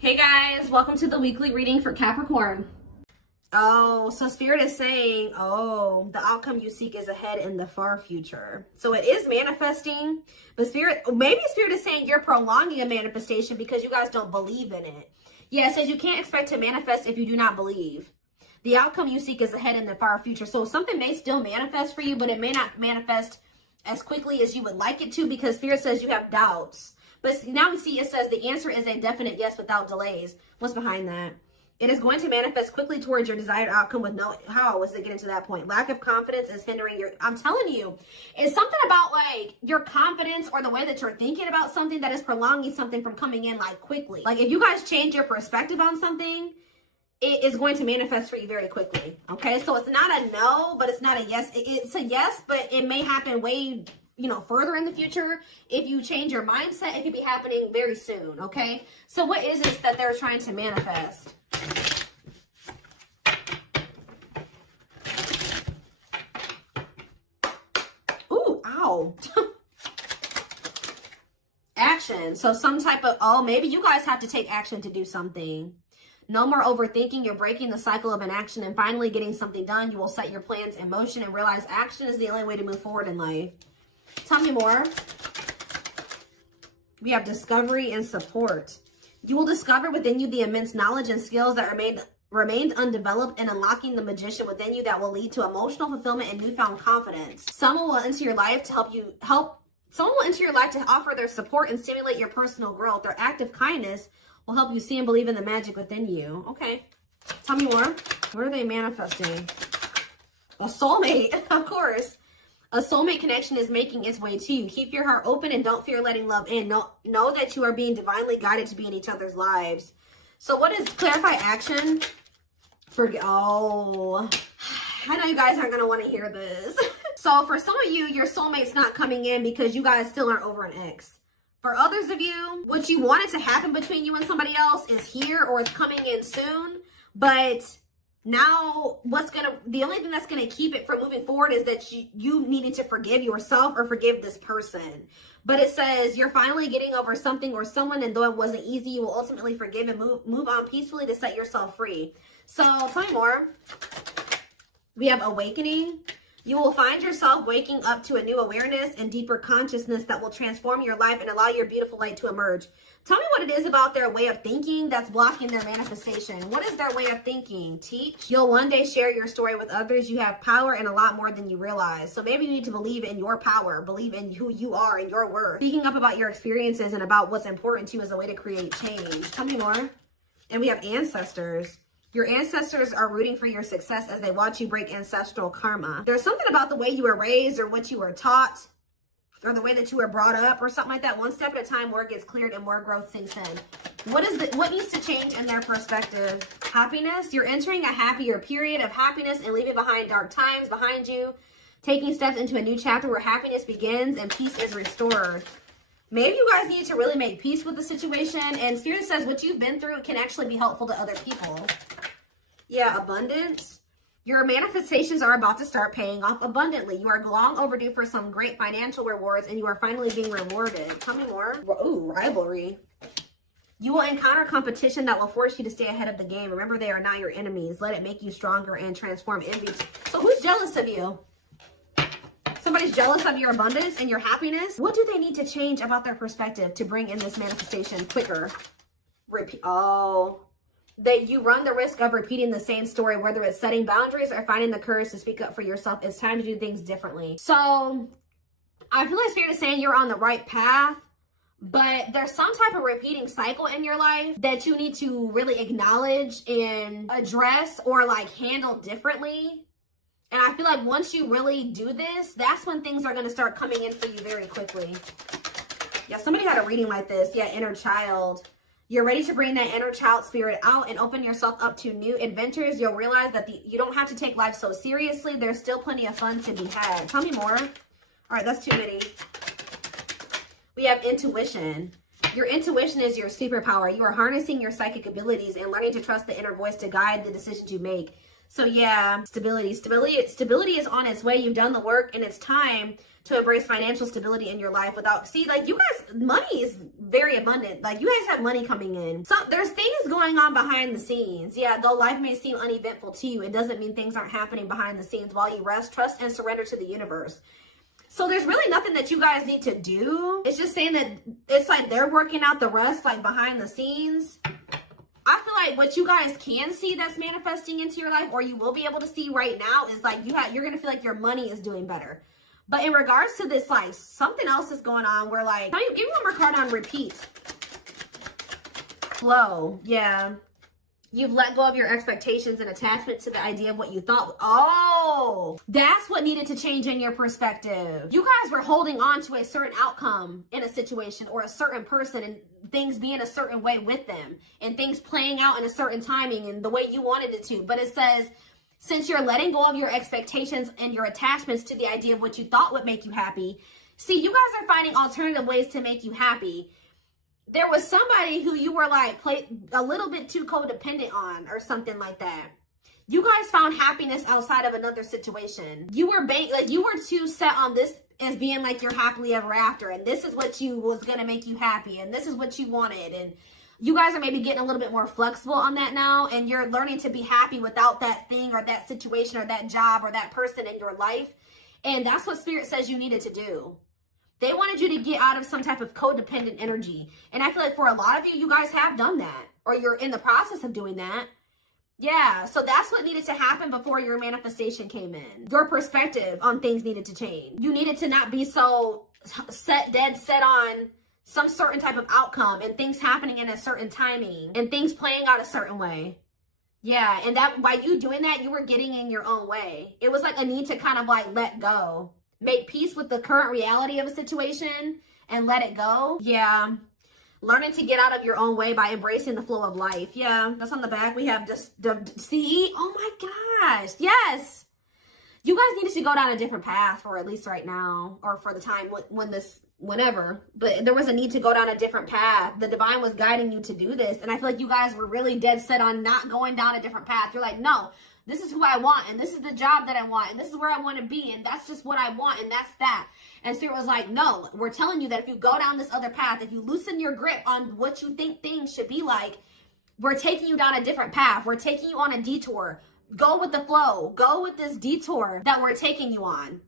Hey guys, welcome to the weekly reading for Capricorn. Oh, so Spirit is saying, the outcome you seek is ahead in the far future. So it is manifesting, but maybe Spirit is saying you're prolonging a manifestation because you guys don't believe in it. Yeah, it says you can't expect to manifest if you do not believe. The outcome you seek is ahead in the far future. So something may still manifest for you, but it may not manifest as quickly as you would like it to because Spirit says you have doubts. But now we see it says the answer is a definite yes without delays. What's behind that? It is going to manifest quickly towards your desired outcome with no, how was it getting to that point? Lack of confidence is hindering your, I'm telling you, it's something about like your confidence or the way that you're thinking about something that is prolonging something from coming in like quickly. Like if you guys change your perspective on something, it is going to manifest for you very quickly. Okay, so it's not a no, but it's not a yes. It's a yes, but it may happen way, further in the future. If you change your mindset, it could be happening very soon. Okay, so what is it that they're trying to manifest? Ooh, ow. Action. So some type of, maybe you guys have to take action to do something. No more overthinking. You're breaking the cycle of inaction and finally getting something done. You will set your plans in motion and realize action is the only way to move forward in life. Tell me more. We have discovery and support. You will discover within you the immense knowledge and skills that remained undeveloped and unlocking the magician within you that will lead to emotional fulfillment and newfound confidence. Someone will enter your life to someone will enter your life to offer their support and stimulate your personal growth. Their act of kindness will help you see and believe in the magic within you. Okay. Tell me more. What are they manifesting? A soulmate, of course. A soulmate connection is making its way to you. Keep your heart open and don't fear letting love in. Know that you are being divinely guided to be in each other's lives. So what is clarify action? I know you guys aren't going to want to hear this. So for some of you, your soulmate's not coming in because you guys still aren't over an ex. For others of you, what you wanted to happen between you and somebody else is here or it's coming in soon. But now the only thing that's going to keep it from moving forward is that you needed to forgive yourself or forgive this person. But it says you're finally getting over something or someone, and though it wasn't easy, you will ultimately forgive and move on peacefully to set yourself free. So tell me more. We have awakening. You will find yourself waking up to a new awareness and deeper consciousness that will transform your life and allow your beautiful light to emerge. Tell me what it is about their way of thinking that's blocking their manifestation. What is their way of thinking? Teach. You'll one day share your story with others. You have power and a lot more than you realize. So maybe you need to believe in your power, believe in who you are and your worth. Speaking up about your experiences and about what's important to you as a way to create change. Tell me more. And we have ancestors. Your ancestors are rooting for your success as they watch you break ancestral karma. There's something about the way you were raised or what you were taught or the way that you were brought up or something like that. One step at a time, more gets cleared and more growth sinks in. What needs to change in their perspective? Happiness. You're entering a happier period of happiness and leaving behind dark times behind you. Taking steps into a new chapter where happiness begins and peace is restored. Maybe you guys need to really make peace with the situation. And Spirit says what you've been through can actually be helpful to other people. Yeah, abundance. Your manifestations are about to start paying off abundantly. You are long overdue for some great financial rewards and you are finally being rewarded. Tell me more. Ooh, rivalry. You will encounter competition that will force you to stay ahead of the game. Remember, they are not your enemies. Let it make you stronger and transform envy. So who's jealous of you? Somebody's jealous of your abundance and your happiness. What do they need to change about their perspective to bring in this manifestation quicker? That you run the risk of repeating the same story, whether it's setting boundaries or finding the courage to speak up for yourself. It's time to do things differently. So I feel like Spirit is saying you're on the right path, but there's some type of repeating cycle in your life that you need to really acknowledge and address or like handle differently. And I feel like once you really do this, that's when things are going to start coming in for you very quickly. Yeah, somebody had a reading like this. Yeah, inner child. You're ready to bring that inner child spirit out and open yourself up to new adventures. You'll realize that you don't have to take life so seriously. There's still plenty of fun to be had. Tell me more. All right, that's too many. We have intuition. Your intuition is your superpower. You are harnessing your psychic abilities and learning to trust the inner voice to guide the decisions you make. So yeah, stability is on its way. You've done the work, and it's time to embrace financial stability in your life without, see, like, you guys, money is very abundant. Like, you guys have money coming in. So there's things going on behind the scenes. Yeah, though life may seem uneventful to you, it doesn't mean things aren't happening behind the scenes while you rest, trust, and surrender to the universe. So there's really nothing that you guys need to do. It's just saying that it's like they're working out the rest, like, behind the scenes. I feel like what you guys can see that's manifesting into your life, or you will be able to see right now, is like you're going to feel like your money is doing better. But in regards to this, like, something else is going on where, like, give me one more card on repeat. Flow. Yeah. You've let go of your expectations and attachment to the idea of what you thought. Oh, that's what needed to change in your perspective. You guys were holding on to a certain outcome in a situation or a certain person, and things being a certain way with them, and things playing out in a certain timing and the way you wanted it to. But it says, since you're letting go of your expectations and your attachments to the idea of what you thought would make you happy, see, you guys are finding alternative ways to make you happy. There was somebody who you were like a little bit too codependent on, or something like that. You guys found happiness outside of another situation. You were you were too set on this as being like your happily ever after, and this is what you was gonna make you happy, and this is what you wanted, and you guys are maybe getting a little bit more flexible on that now, and you're learning to be happy without that thing or that situation or that job or that person in your life. And that's what Spirit says you needed to do. They wanted you to get out of some type of codependent energy. And I feel like for a lot of you, you guys have done that, or you're in the process of doing that. Yeah, so that's what needed to happen before your manifestation came in. Your perspective on things needed to change. You needed to not be so dead set on some certain type of outcome and things happening in a certain timing and things playing out a certain way. Yeah, and that by you doing that, you were getting in your own way. It was like a need to kind of like let go. Make peace with the current reality of a situation and let it go. Yeah. Learning to get out of your own way by embracing the flow of life. Yeah, that's on the back. We have just see. Oh my gosh. Yes. You guys needed to go down a different path, for at least right now, or for the time whenever. But there was a need to go down a different path. The divine was guiding you to do this. And I feel like you guys were really dead set on not going down a different path. You're like, no, this is who I want, and this is the job that I want, and this is where I want to be, and that's just what I want, and that's that. And Spirit was like, no, we're telling you that if you go down this other path, if you loosen your grip on what you think things should be like, we're taking you down a different path. We're taking you on a detour. Go with the flow. Go with this detour that we're taking you on.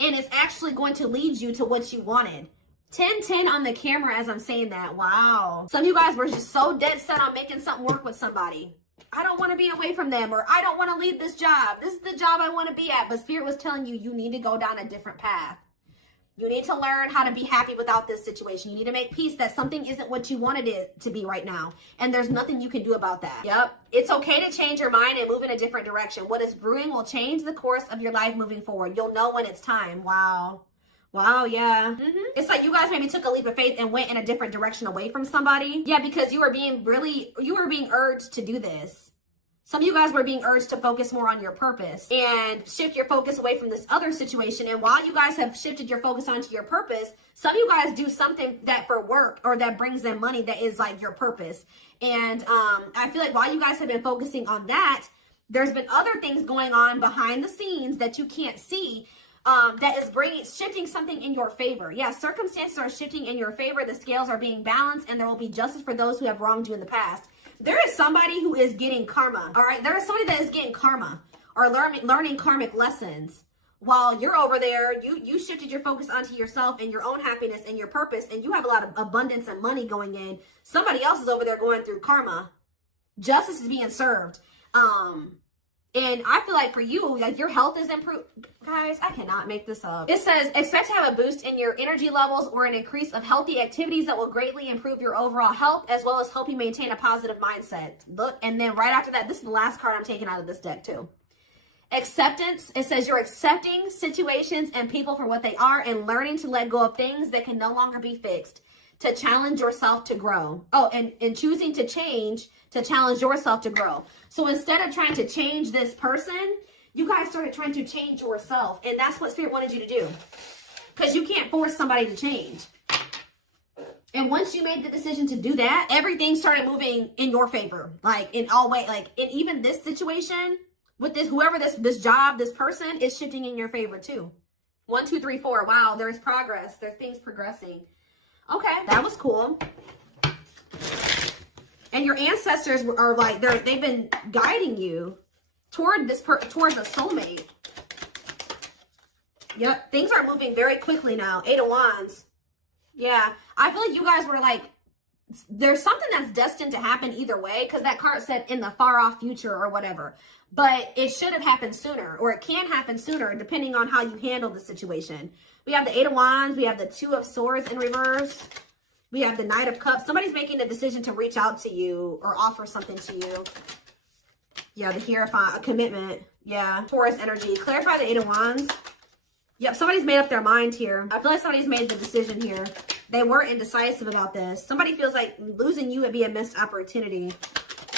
And it's actually going to lead you to what you wanted. 10-10 on the camera as I'm saying that. Wow. Some of you guys were just so dead set on making something work with somebody. I don't want to be away from them, or I don't want to leave this job. This is the job I want to be at. But Spirit was telling you, you need to go down a different path. You need to learn how to be happy without this situation. You need to make peace that something isn't what you wanted it to be right now. And there's nothing you can do about that. Yep. It's okay to change your mind and move in a different direction. What is brewing will change the course of your life moving forward. You'll know when it's time. Wow. Wow, yeah. It's like you guys maybe took a leap of faith and went in a different direction away from somebody. Yeah, because you were being urged to do this. Some of you guys were being urged to focus more on your purpose and shift your focus away from this other situation. And while you guys have shifted your focus onto your purpose, some of you guys do something that for work or that brings them money that is like your purpose. And I feel like while you guys have been focusing on that, there's been other things going on behind the scenes that you can't see. That is shifting something in your favor. Yeah, circumstances are shifting in your favor. The scales are being balanced, and there will be justice for those who have wronged you in the past. There is somebody who is getting karma. All right, there is somebody that is getting karma or learning karmic lessons. While you're over there, you shifted your focus onto yourself and your own happiness and your purpose, and you have a lot of abundance and money going in. Somebody else is over there going through karma. Justice is being served. And I feel like for you, like your health is improved. Guys, I cannot make this up. It says, expect to have a boost in your energy levels or an increase of healthy activities that will greatly improve your overall health, as well as help you maintain a positive mindset. Look, and then right after that, this is the last card I'm taking out of this deck too. Acceptance. It says you're accepting situations and people for what they are and learning to let go of things that can no longer be fixed, to challenge yourself to grow. Oh, and choosing to change to challenge yourself to grow. So instead of trying to change this person, you guys started trying to change yourself. And that's what Spirit wanted you to do. Because you can't force somebody to change. And once you made the decision to do that, everything started moving in your favor. Like in all ways, like in even this situation, with this, whoever this job, this person is shifting in your favor too. 1, 2, 3, 4. Wow, there's progress. There's things progressing. Okay, that was cool. And your ancestors are like, they've been guiding you toward towards a soulmate. Yep, things are moving very quickly now. 8 of Wands. Yeah, I feel like you guys were like, there's something that's destined to happen either way, because that card said in the far off future or whatever. But it should have happened sooner, or it can happen sooner, depending on how you handle the situation. We have the 8 of Wands. We have the 2 of Swords in reverse. We have the Knight of Cups. Somebody's making the decision to reach out to you or offer something to you. Yeah, the Hierophant, a commitment. Yeah, Taurus energy. Clarify the 8 of Wands. Yep, somebody's made up their mind here. I feel like somebody's made the decision here. They were indecisive about this. Somebody feels like losing you would be a missed opportunity.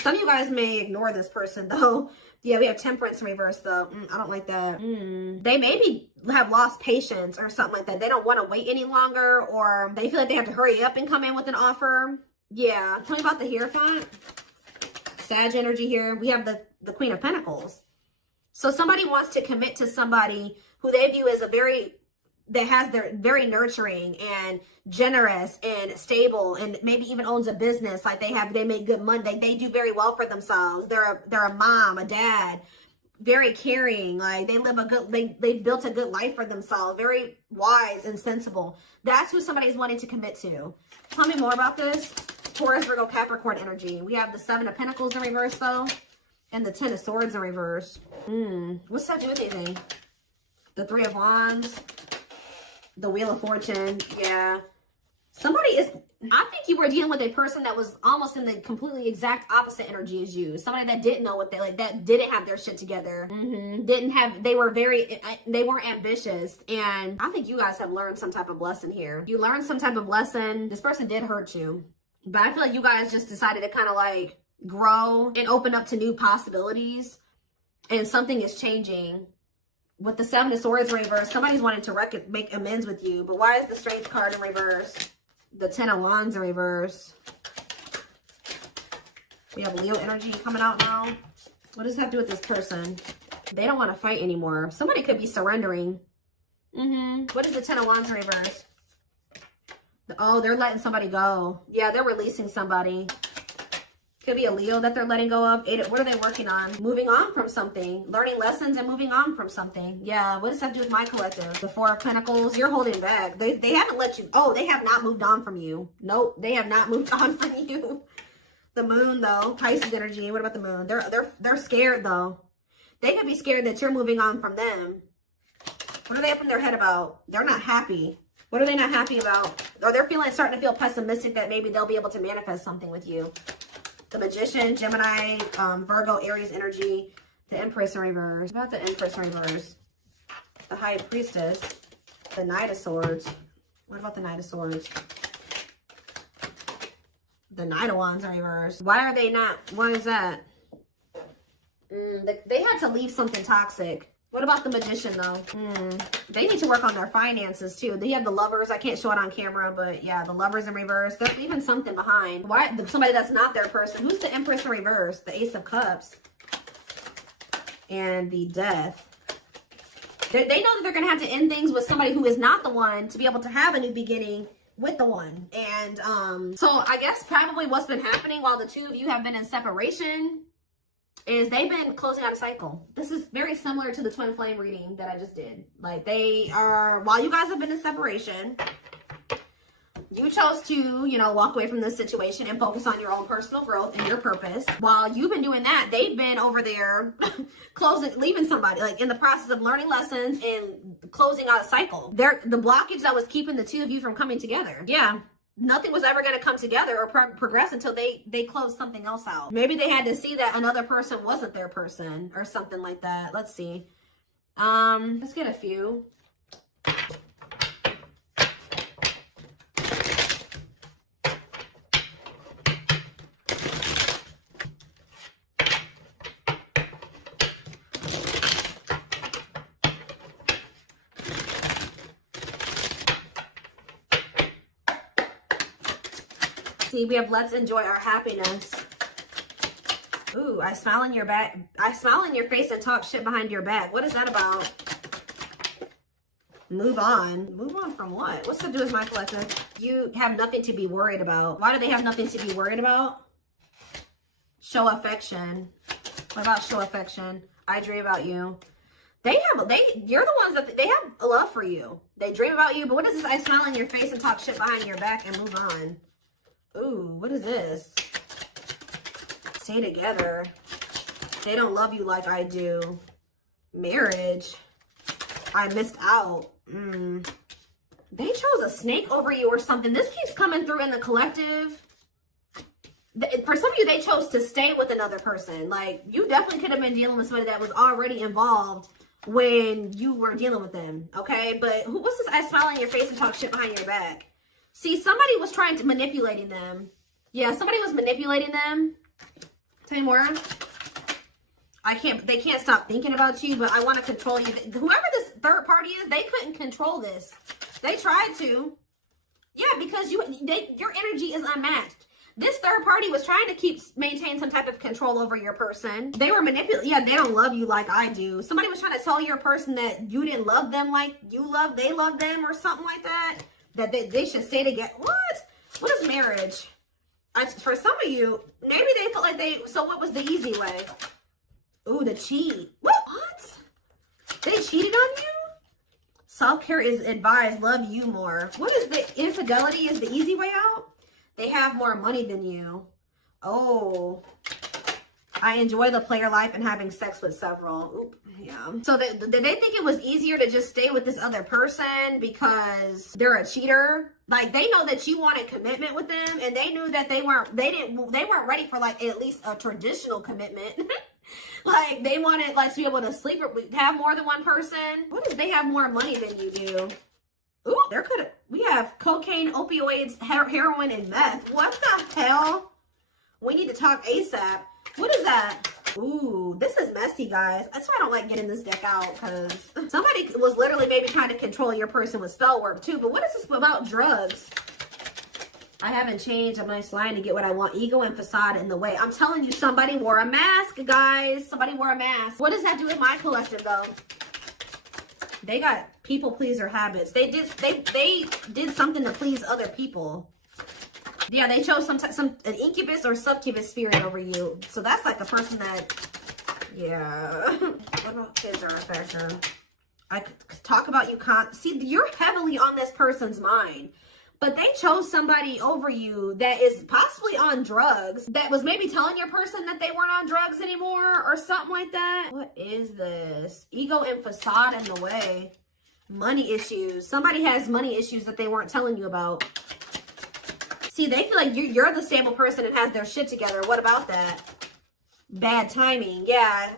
Some of you guys may ignore this person, though. Yeah, we have Temperance in reverse, though. I don't like that. They maybe have lost patience or something like that. They don't want to wait any longer, or they feel like they have to hurry up and come in with an offer. Yeah. Tell me about the Hierophant. Sag energy here. We have the Queen of Pentacles. So somebody wants to commit to somebody who they view as they're very nurturing and generous and stable, and maybe even owns a business. Like they make good money. They do very well for themselves. They're a mom, a dad, very caring. Like they built a good life for themselves. Very wise and sensible. That's who somebody's wanting to commit to. Tell me more about this. Taurus, Virgo, Capricorn energy. We have the 7 of Pentacles in reverse though, and the 10 of Swords in reverse. What's that do with anything? The 3 of Wands. The Wheel of Fortune. Yeah. I think you were dealing with a person that was almost in the completely exact opposite energy as you. Somebody that didn't know what that didn't have their shit together. They weren't ambitious. And I think you guys have learned some type of lesson here. You learned some type of lesson. This person did hurt you. But I feel like you guys just decided to kind of like grow and open up to new possibilities. And something is changing. With the 7 of Swords in reverse, somebody's wanting to make amends with you. But why is the Strength card in reverse? The 10 of Wands in reverse. We have Leo energy coming out now. What does that do with this person? They don't want to fight anymore. Somebody could be surrendering. What is the 10 of Wands in reverse? Oh, they're letting somebody go. Yeah, they're releasing somebody. Could be a Leo that they're letting go of. What are they working on? Moving on from something. Learning lessons and moving on from something. Yeah, what does that do with my collective? The 4 of Pentacles. You're holding back. They haven't let you. Oh, they have not moved on from you. Nope, they have not moved on from you. The Moon, though. Pisces energy. What about the Moon? They're scared, though. They could be scared that you're moving on from them. What are they up in their head about? They're not happy. What are they not happy about? Or they're starting to feel pessimistic that maybe they'll be able to manifest something with you. The Magician, Gemini, Virgo, Aries energy, the Empress in reverse. What about the Empress in reverse? The High Priestess, the Knight of Swords. What about the Knight of Swords? The Knight of Wands in reverse. Why are they not? Why is that? They had to leave something toxic. What about the Magician, though? They need to work on their finances, too. They have the Lovers. I can't show it on camera, but yeah, the Lovers in reverse. They're leaving something behind. Why? Somebody that's not their person. Who's the Empress in reverse? The Ace of Cups. And the Death. They know that they're going to have to end things with somebody who is not the one to be able to have a new beginning with the one. And so I guess probably what's been happening while the two of you have been in separation is they've been closing out a cycle. This is very similar to the twin flame reading that I just did. Like while you guys have been in separation, you chose to, walk away from this situation and focus on your own personal growth and your purpose. While you've been doing that, they've been over there leaving somebody, like in the process of learning lessons and closing out a cycle. The blockage that was keeping the two of you from coming together. Yeah. Nothing was ever going to come together or progress until they closed something else out. Maybe they had to see that another person wasn't their person or something like that. Let's see. Let's get a few. See, we have let's enjoy our happiness. Ooh, I smile in your back. I smile in your face and talk shit behind your back. What is that about? Move on. Move on from what? What's to do with my collective? You have nothing to be worried about. Why do they have nothing to be worried about? Show affection. What about show affection? I dream about you. You're the ones that, they have a love for you. They dream about you, but what is this? I smile in your face and talk shit behind your back and move on. Ooh, what is this? Stay together. They don't love you like I do. Marriage. I missed out. They chose a snake over you or something. This keeps coming through in the collective. For some of you, they chose to stay with another person. Like, you definitely could have been dealing with somebody that was already involved when you were dealing with them, okay? But what's this? I smile in your face and talk shit behind your back. See, somebody was trying to manipulating them. Yeah, somebody was manipulating them. Tell me more. They can't stop thinking about you, but I want to control you. Whoever this third party is, they couldn't control this. They tried to. Yeah, because your energy is unmatched. This third party was trying to maintain some type of control over your person. They were manipulating. Yeah, they don't love you like I do. Somebody was trying to tell your person that you didn't love them like they love them or something like that. That they should stay together. What? What is marriage? For some of you, maybe they felt like so what was the easy way? Ooh, the cheat. What? They cheated on you? Self-care is advised. Love you more. What is the infidelity is the easy way out? They have more money than you. Oh. I enjoy the player life and having sex with several. Oop, yeah. So did they think it was easier to just stay with this other person because they're a cheater? Like, they know that you wanted commitment with them, and they knew that they weren't ready for like at least a traditional commitment. Like, they wanted like to be able to sleep or have more than one person. What if they have more money than you do? Ooh, we have cocaine, opioids, heroin, and meth. What the hell? We need to talk ASAP. What is that? Ooh, this is messy, guys. That's why I don't like getting this deck out, because somebody was literally maybe trying to control your person with spell work too. But what is this about drugs? I haven't changed. I'm nice lying to get what I want. Ego and facade in the way. I'm telling you, somebody wore a mask, guys. Somebody wore a mask. What does that do with my collective, though? They got people pleaser habits. They did something to please other people. Yeah, they chose an incubus or succubus spirit over you. So that's like a person that, yeah. What about kids are a factor? I could talk about you. See, you're heavily on this person's mind. But they chose somebody over you that is possibly on drugs, that was maybe telling your person that they weren't on drugs anymore or something like that. What is this? Ego and facade in the way. Money issues. Somebody has money issues that they weren't telling you about. See, they feel like you're the stable person and has their shit together. What about that? Bad timing. Yeah.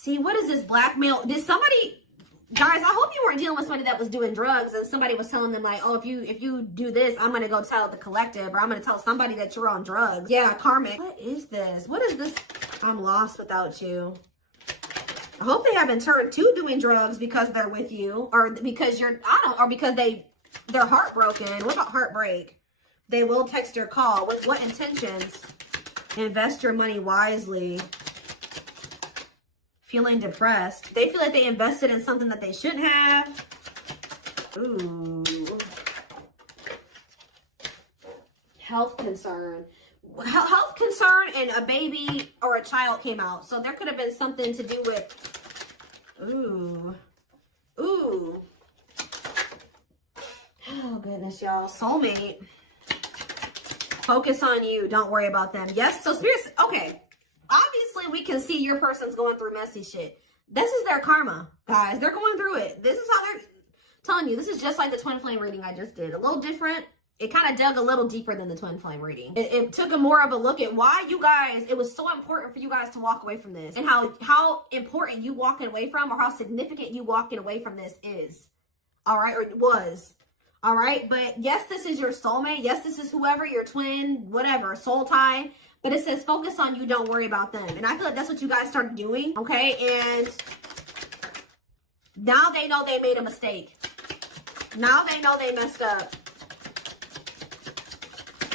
See, what is this blackmail? Did somebody... Guys, I hope you weren't dealing with somebody that was doing drugs and somebody was telling them like, oh, if you do this, I'm going to go tell the collective, or I'm going to tell somebody that you're on drugs. Yeah, karmic. What is this? What is this? I'm lost without you. I hope they haven't turned to doing drugs because they're with you, or because or because they're heartbroken. What about heartbreak? They will text or call. With what intentions? Invest your money wisely. Feeling depressed. They feel like they invested in something that they shouldn't have. Ooh. Health concern. Health concern and a baby or a child came out. So there could have been something to do with... Ooh. Ooh. Oh, goodness, y'all. Soulmate. Focus on you. Don't worry about them. Yes, so spirits... Okay. Obviously, we can see your person's going through messy shit. This is their karma, guys. They're going through it. This is how they're telling you. This is just like the twin flame reading I just did. A little different. It kind of dug a little deeper than the twin flame reading. It took a more of a look at why you guys, it was so important for you guys to walk away from this. And how important you walking away from, or how significant you walking away from this is. All right? Or it was. All right? But yes, this is your soulmate. Yes, this is whoever, your twin, whatever, soul tie. But it says, focus on you, don't worry about them. And I feel like that's what you guys started doing, okay? And now they know they made a mistake. Now they know they messed up.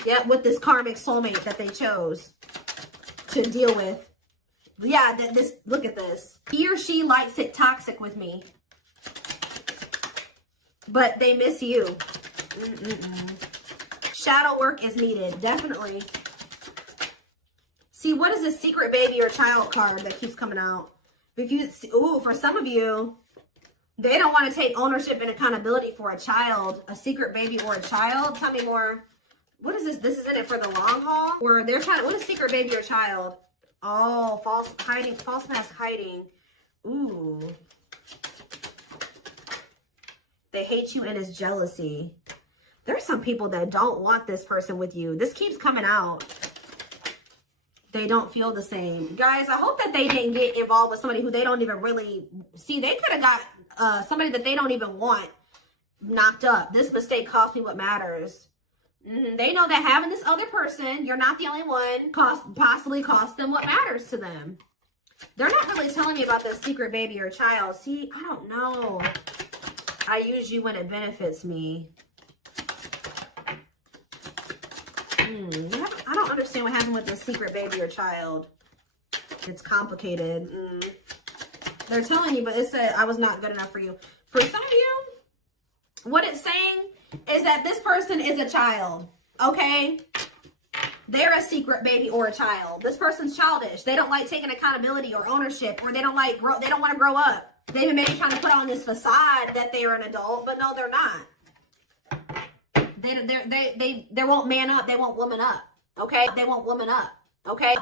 Yeah, with this karmic soulmate that they chose to deal with. Yeah, look at this. He or she likes it toxic with me, but they miss you. Shadow work is needed, definitely. See, what is this secret baby or child card that keeps coming out? If you, ooh, for some of you, they don't want to take ownership and accountability for a child, a secret baby or a child. Tell me more. What is this? This is in it for the long haul? Or they're trying to, what is secret baby or child? Oh, false mask hiding. Ooh. They hate you and it's jealousy. There's some people that don't want this person with you. This keeps coming out. They don't feel the same. Guys, I hope that they didn't get involved with somebody who they don't even really see. They could have got somebody that they don't even want knocked up. This mistake cost me what matters. They know that having this other person, you're not the only one, possibly cost them what matters to them. They're not really telling me about this secret baby or child. See, I don't know. I use you when it benefits me. I don't understand what happened with the secret baby or child. It's complicated. They're telling you, but it said I was not good enough for you. For some of you, what it's saying is that this person is a child, okay? They're a secret baby or a child. This person's childish. They don't like taking accountability or ownership, or they don't want to grow up. They've been maybe trying to put on this facade that they're an adult, but no, they're not. They won't man up. They won't woman up. Okay? They won't woman up. Okay?